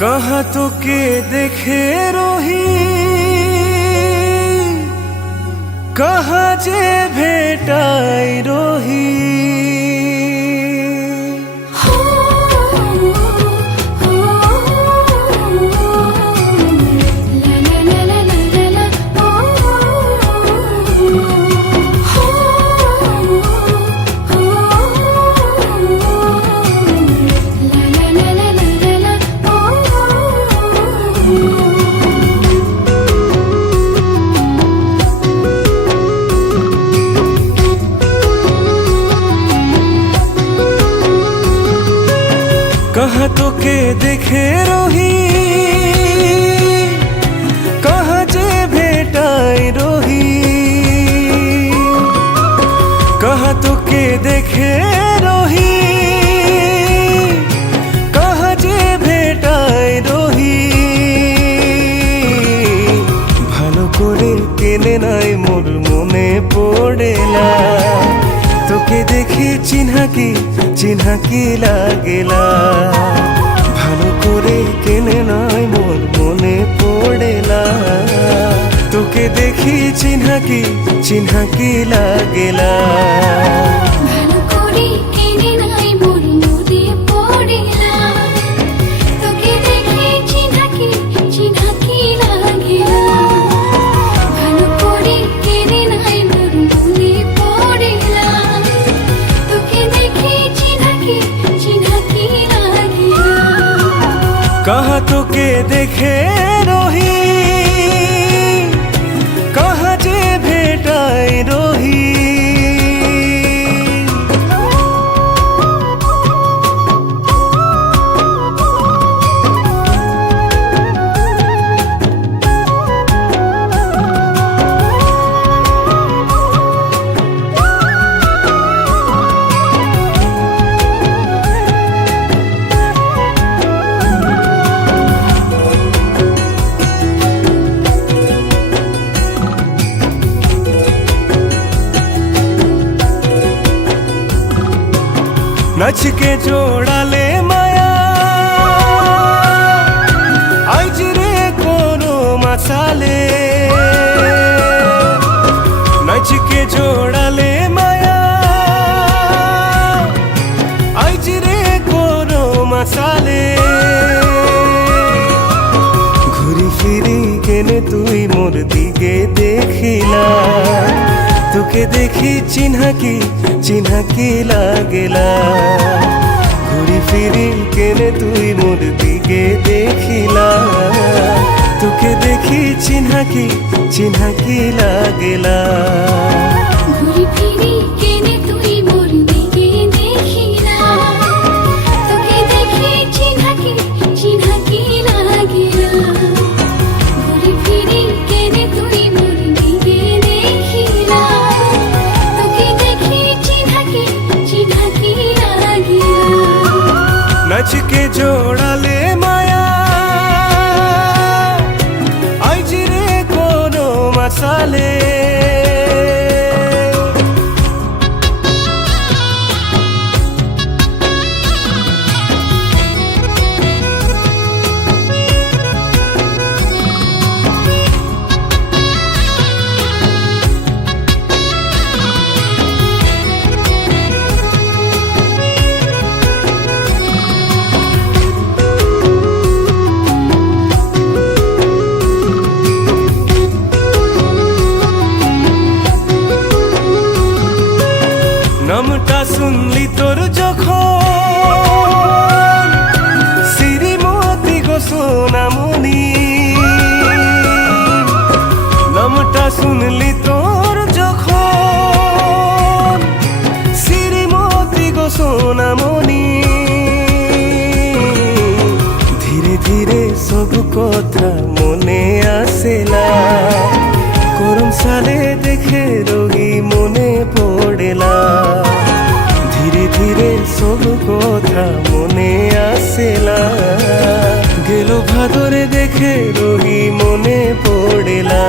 कहाँ তোকে দেখে রহি, कहाँ যে भेटाई रही। कहाँ তোকে দেখে রহি, कहाँ যে भेटाई रही। कहाँ তোকে দেখে রহি, कहाँ যে भेटाई रही। ভালো করে কেনে নাই মোর মনে পড়ে না, তোকে দেখে চিহ্না কি লাগেলা। ভালো করে কেনে নাই মোর মনে পড়েলা, তোকে দেখি চিহ্না কি লাগেলা। ভালো করে কেনে নাই মোর মনে পড়েলা, তোকে দেখি চিহ্না কি লাগেলা। ভালো করে কেনে নাই মোর মনে পড়েলা, তোকে দেখি চিহ্না কি লাগেলা। कहाँ তোকে দেখে রহি, कहाँ যে भेटाई रही। नच के जोड़ाले माया आज रे कोनो मसाले। नच के जोड़ाले माया आज रे कोनो मसाले। घुरी फिरी केने तुई मोर दिगे देखिला, তোকে দেখি চিহ্না কি লাগেলা। ঘুরি ফিরি কেনে তুই মোর দিকে দেখিলা, তোকে দেখি চিহ্না কি লাগেলা। ঘুরি ফিরি কেনে তুই মোর দিকে দেখিলা, তোকে দেখি চিহ্না কি লাগেলা। ঘুরি ফিরি কেনে তুই মোর দিকে দেখিলা, তোকে দেখি চিহ্না কি লাগেলা। नच के जोड़ाले माया आज रे कोनो मसाले। নামটা শুনলি তোর যখন শ্রীমতী গো সোনামণি। নামটা শুনলি তোর যখন শ্রীমতী গো সোনামণি। ধীরে ধীরে সব কথা মনে আসেলা, করম সালে দেখে রহি মনে পড়েলা। ধীরে ধীরে সব কথা মনে আসেলা, গেল ভাদরে দেখে রহি মনে পড়েলা।